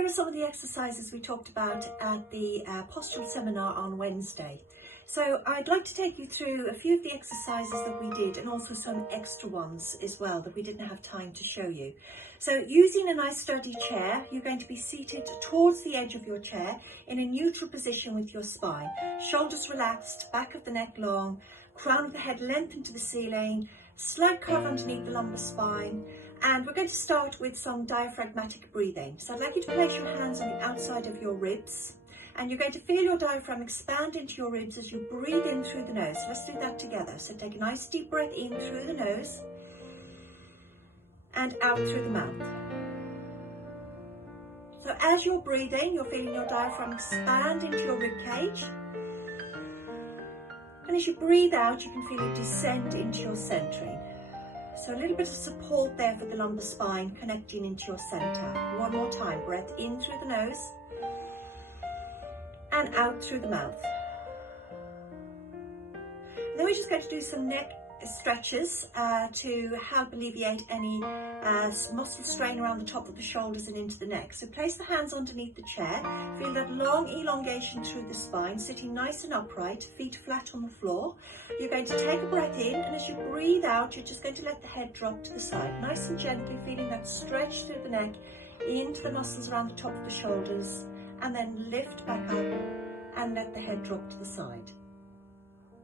here are some of the exercises we talked about at the postural seminar on Wednesday. So I'd like to take you through a few of the exercises that we did and also some extra ones as well that we didn't have time to show you. So using a nice sturdy chair, you're going to be seated towards the edge of your chair in a neutral position with your spine. Shoulders relaxed, back of the neck long, crown of the head lengthened to the ceiling, slight curve underneath the lumbar spine. And we're going to start with some diaphragmatic breathing. So I'd like you to place your hands on the outside of your ribs, and you're going to feel your diaphragm expand into your ribs as you breathe in through the nose. So let's do that together. So take a nice deep breath in through the nose and out through the mouth. So as you're breathing, you're feeling your diaphragm expand into your rib cage. And as you breathe out, you can feel it descend into your centering. So a little bit of support there for the lumbar spine connecting into your center. One more time, breath in through the nose and out through the mouth. And then we're just going to do some neck stretches to help alleviate any muscle strain around the top of the shoulders and into the neck. So place the hands underneath the chair, feel that long elongation through the spine, sitting nice and upright, feet flat on the floor. You're going to take a breath in, and as you breathe out, you're just going to let the head drop to the side, nice and gently, feeling that stretch through the neck into the muscles around the top of the shoulders, and then lift back up and let the head drop to the side.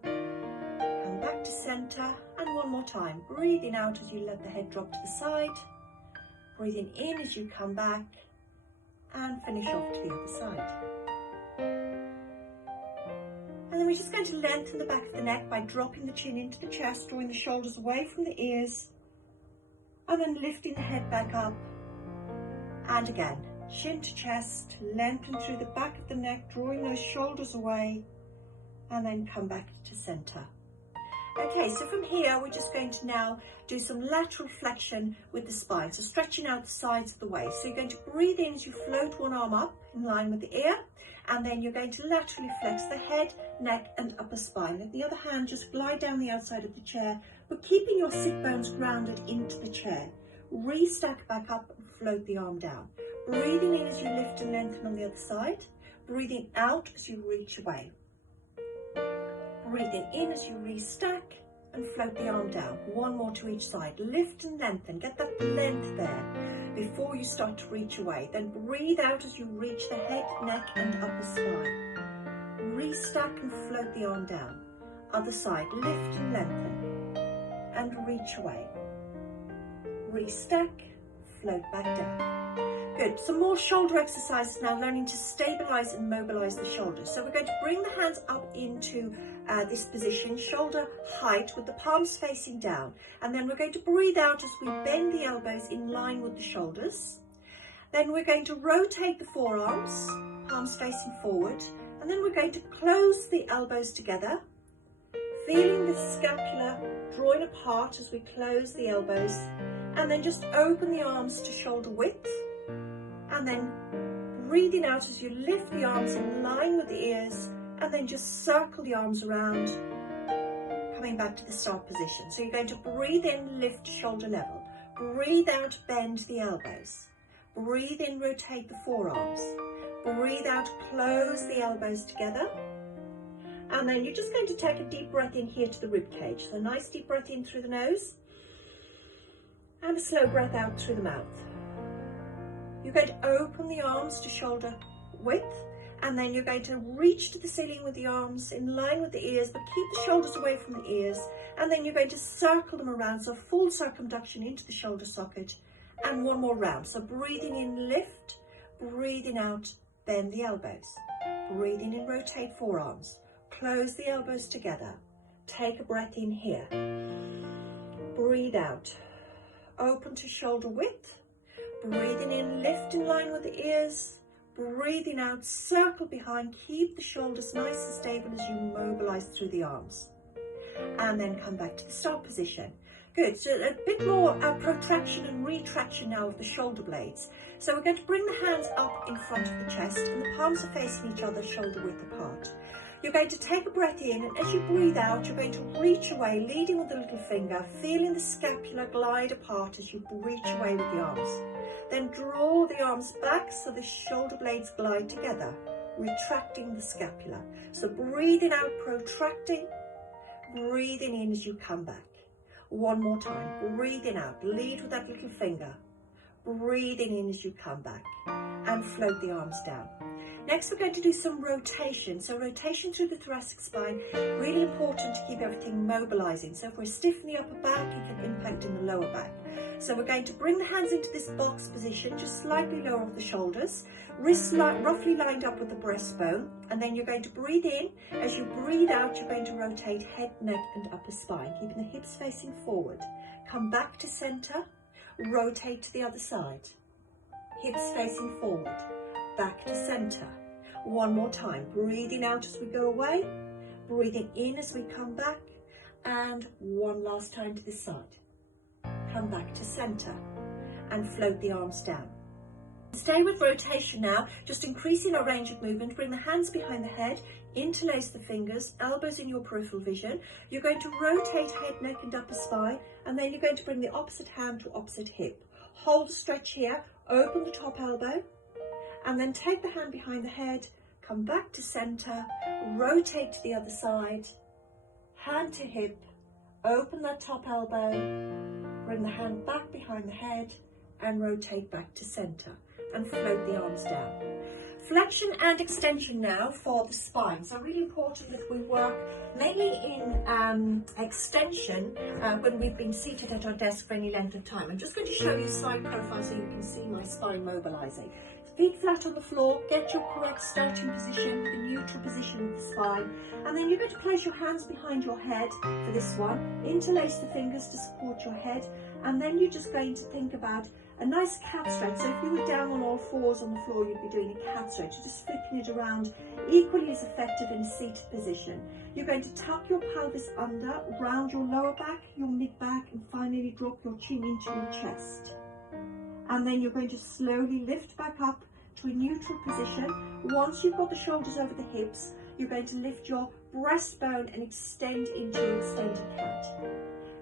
Back to center, and one more time, breathing out as you let the head drop to the side, breathing in as you come back, and finish off to the other side. And then we're just going to lengthen the back of the neck by dropping the chin into the chest, drawing the shoulders away from the ears, and then lifting the head back up. And again, chin to chest, lengthen through the back of the neck, drawing those shoulders away, and then come back to center. Okay, so from here, we're just going to now do some lateral flexion with the spine, so stretching out the sides of the waist. So you're going to breathe in as you float one arm up in line with the ear, and then you're going to laterally flex the head, neck, and upper spine. Let the other hand just glide down the outside of the chair, but keeping your sit bones grounded into the chair. Restack back up and float the arm down. Breathing in as you lift and lengthen on the other side. Breathing out as you reach away. Breathing in as you restack and float the arm down. One more to each side. Lift and lengthen. Get that length there before you start to reach away. Then breathe out as you reach the head, neck, and upper spine. Restack and float the arm down. Other side. Lift and lengthen and reach away. Restack, float back down. Good. Some more shoulder exercises now, learning to stabilize and mobilize the shoulders. So we're going to bring the hands up into this position, shoulder height, with the palms facing down. And then we're going to breathe out as we bend the elbows in line with the shoulders. Then we're going to rotate the forearms, palms facing forward. And then we're going to close the elbows together, feeling the scapula drawing apart as we close the elbows. And then just open the arms to shoulder width. And then breathing out as you lift the arms in line with the ears, and then just circle the arms around, coming back to the start position. So you're going to breathe in, lift shoulder level. Breathe out, bend the elbows. Breathe in, rotate the forearms. Breathe out, close the elbows together. And then you're just going to take a deep breath in here to the rib cage. So a nice deep breath in through the nose, and a slow breath out through the mouth. You're going to open the arms to shoulder width, and then you're going to reach to the ceiling with the arms in line with the ears, but keep the shoulders away from the ears. And then you're going to circle them around, so full circumduction into the shoulder socket, and one more round. So breathing in, lift, breathing out, bend the elbows. Breathing in, rotate forearms. Close the elbows together. Take a breath in here. Breathe out. Open to shoulder width. Breathing in, lift in line with the ears. Breathing out, circle behind. Keep the shoulders nice and stable as you mobilize through the arms. And then come back to the start position. Good, so a bit more protraction and retraction now of the shoulder blades. So we're going to bring the hands up in front of the chest, and the palms are facing each other, shoulder width apart. You're going to take a breath in, and as you breathe out, you're going to reach away, leading with the little finger, feeling the scapula glide apart as you reach away with the arms. Then draw the arms back so the shoulder blades glide together, retracting the scapula. So breathing out, protracting, breathing in as you come back. One more time, breathing out, lead with that little finger, breathing in as you come back, and float the arms down. Next, we're going to do some rotation. So rotation through the thoracic spine, really important to keep everything mobilizing. So if we're stiff in the upper back, it can impact in the lower back. So we're going to bring the hands into this box position, just slightly lower off the shoulders, wrists roughly lined up with the breastbone, and then you're going to breathe in. As you breathe out, you're going to rotate head, neck, and upper spine, keeping the hips facing forward. Come back to center, rotate to the other side, hips facing forward, back to center. One more time, breathing out as we go away, breathing in as we come back, and one last time to this side. Come back to center and float the arms down. Stay with rotation now, just increasing our range of movement. Bring the hands behind the head, interlace the fingers, elbows in your peripheral vision. You're going to rotate head, neck, and upper spine, and then you're going to bring the opposite hand to opposite hip. Hold the stretch here, open the top elbow, and then take the hand behind the head, come back to center, rotate to the other side, hand to hip, open that top elbow, bring the hand back behind the head, and rotate back to center, and float the arms down. Flexion and extension now for the spine. So really important that we work mainly in extension when we've been seated at our desk for any length of time. I'm just going to show you side profile so you can see my spine mobilizing. Feet flat on the floor, get your correct starting position, the neutral position of the spine, and then you're going to place your hands behind your head for this one, interlace the fingers to support your head, and then you're just going to think about a nice cat stretch. So if you were down on all fours on the floor, you'd be doing a cat stretch. You're just flipping it around, equally as effective in a seated position. You're going to tuck your pelvis under, round your lower back, your mid back, and finally drop your chin into your chest. And then you're going to slowly lift back up to a neutral position. Once you've got the shoulders over the hips, you're going to lift your breastbone and extend into your extended cat.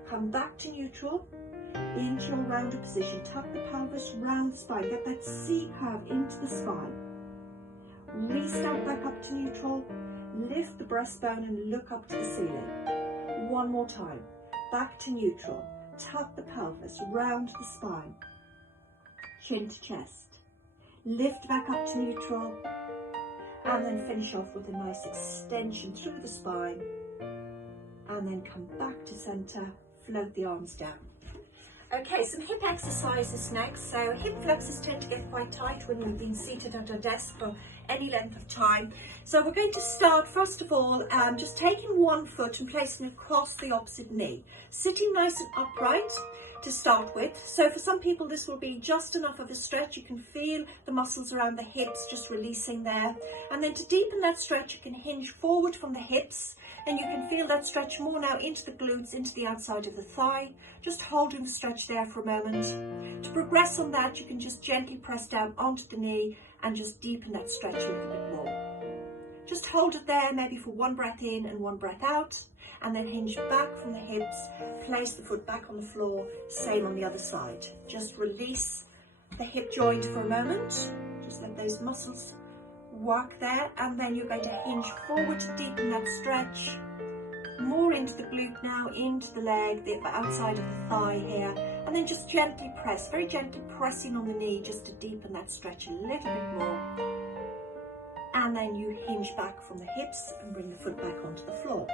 Come back to neutral, into your rounded position. Tuck the pelvis round the spine. Get that C curve into the spine. Restart back up to neutral. Lift the breastbone and look up to the ceiling. One more time. Back to neutral. Tuck the pelvis round the spine. Chin to chest. Lift back up to neutral. And then finish off with a nice extension through the spine. And then come back to center. Float the arms down. Okay, some hip exercises next. So hip flexors tend to get quite tight when we've been seated at our desk for any length of time. So we're going to start, first of all, just taking one foot and placing it across the opposite knee. Sitting nice and upright to start with. So for some people this will be just enough of a stretch. You can feel the muscles around the hips just releasing there. And then to deepen that stretch, you can hinge forward from the hips, and you can feel that stretch more now into the glutes, into the outside of the thigh. Just holding the stretch there for a moment. To progress on that, you can just gently press down onto the knee and just deepen that stretch a little bit more. Just hold it there, maybe for one breath in and one breath out, and then hinge back from the hips, place the foot back on the floor, same on the other side. Just release the hip joint for a moment, just let those muscles work there, and then you're going to hinge forward to deepen that stretch, more into the glute now, into the leg, the outside of the thigh here, and then just gently press, very gently pressing on the knee just to deepen that stretch a little bit more. And then you hinge back from the hips and bring the foot back onto the floor.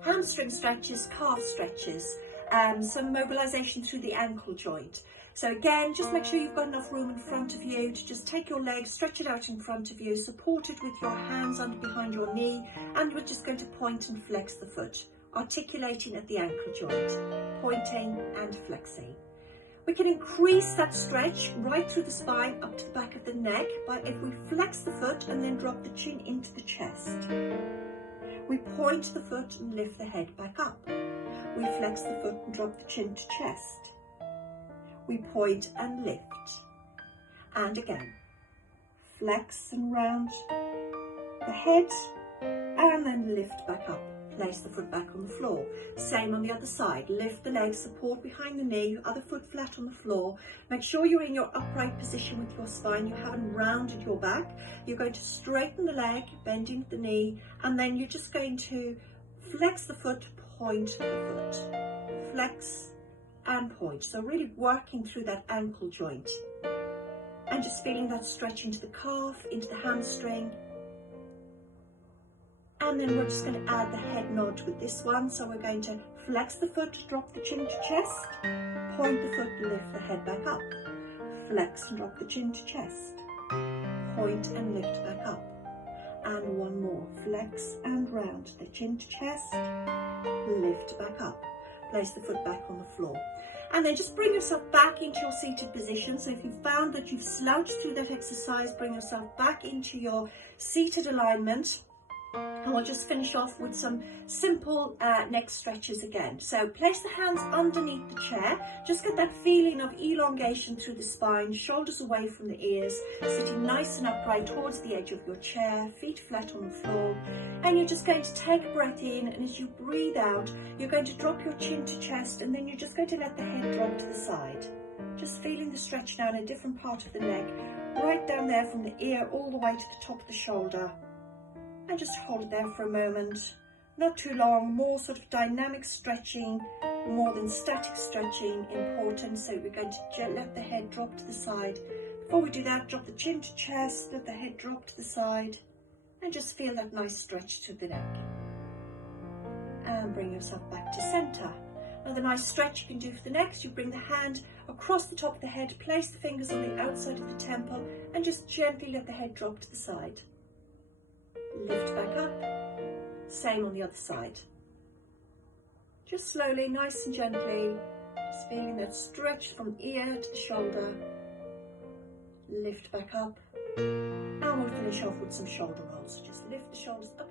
Hamstring stretches, calf stretches, some mobilization through the ankle joint. So again, just make sure you've got enough room in front of you to just take your leg, stretch it out in front of you, support it with your hands under behind your knee, and we're just going to point and flex the foot, articulating at the ankle joint, pointing and flexing. We can increase that stretch right through the spine up to the back of the neck by if we flex the foot and then drop the chin into the chest. We point the foot and lift the head back up. We flex the foot and drop the chin to chest. We point and lift. And again, flex and round the head and then lift back up, place the foot back on the floor. Same on the other side. Lift the leg, support behind the knee, other foot flat on the floor. Make sure you're in your upright position with your spine. You haven't rounded your back. You're going to straighten the leg, bending the knee, and then you're just going to flex the foot, point the foot. Flex and point. So really working through that ankle joint. And just feeling that stretch into the calf, into the hamstring. And then we're just going to add the head nod with this one. So we're going to flex the foot, drop the chin to chest, point the foot, lift the head back up. Flex and drop the chin to chest, point and lift back up. And one more, flex and round the chin to chest, lift back up. Place the foot back on the floor. And then just bring yourself back into your seated position. So if you've found that you've slouched through that exercise, bring yourself back into your seated alignment. And we'll just finish off with some simple neck stretches again. So place the hands underneath the chair. Just get that feeling of elongation through the spine, shoulders away from the ears, sitting nice and upright towards the edge of your chair, feet flat on the floor. And you're just going to take a breath in, and as you breathe out, you're going to drop your chin to chest, and then you're just going to let the head drop to the side. Just feeling the stretch down a different part of the neck, right down there from the ear all the way to the top of the shoulder. And just hold it there for a moment, not too long, more sort of dynamic stretching, more than static stretching, important. So we're going to let the head drop to the side. Before we do that, drop the chin to chest, let the head drop to the side, and just feel that nice stretch to the neck. And bring yourself back to center. Another nice stretch you can do for the neck, you bring the hand across the top of the head, place the fingers on the outside of the temple, and just gently let the head drop to the side. Lift back up, same on the other side. Just slowly, nice and gently, just feeling that stretch from ear to the shoulder. Lift back up, and we'll finish off with some shoulder rolls. Just lift the shoulders up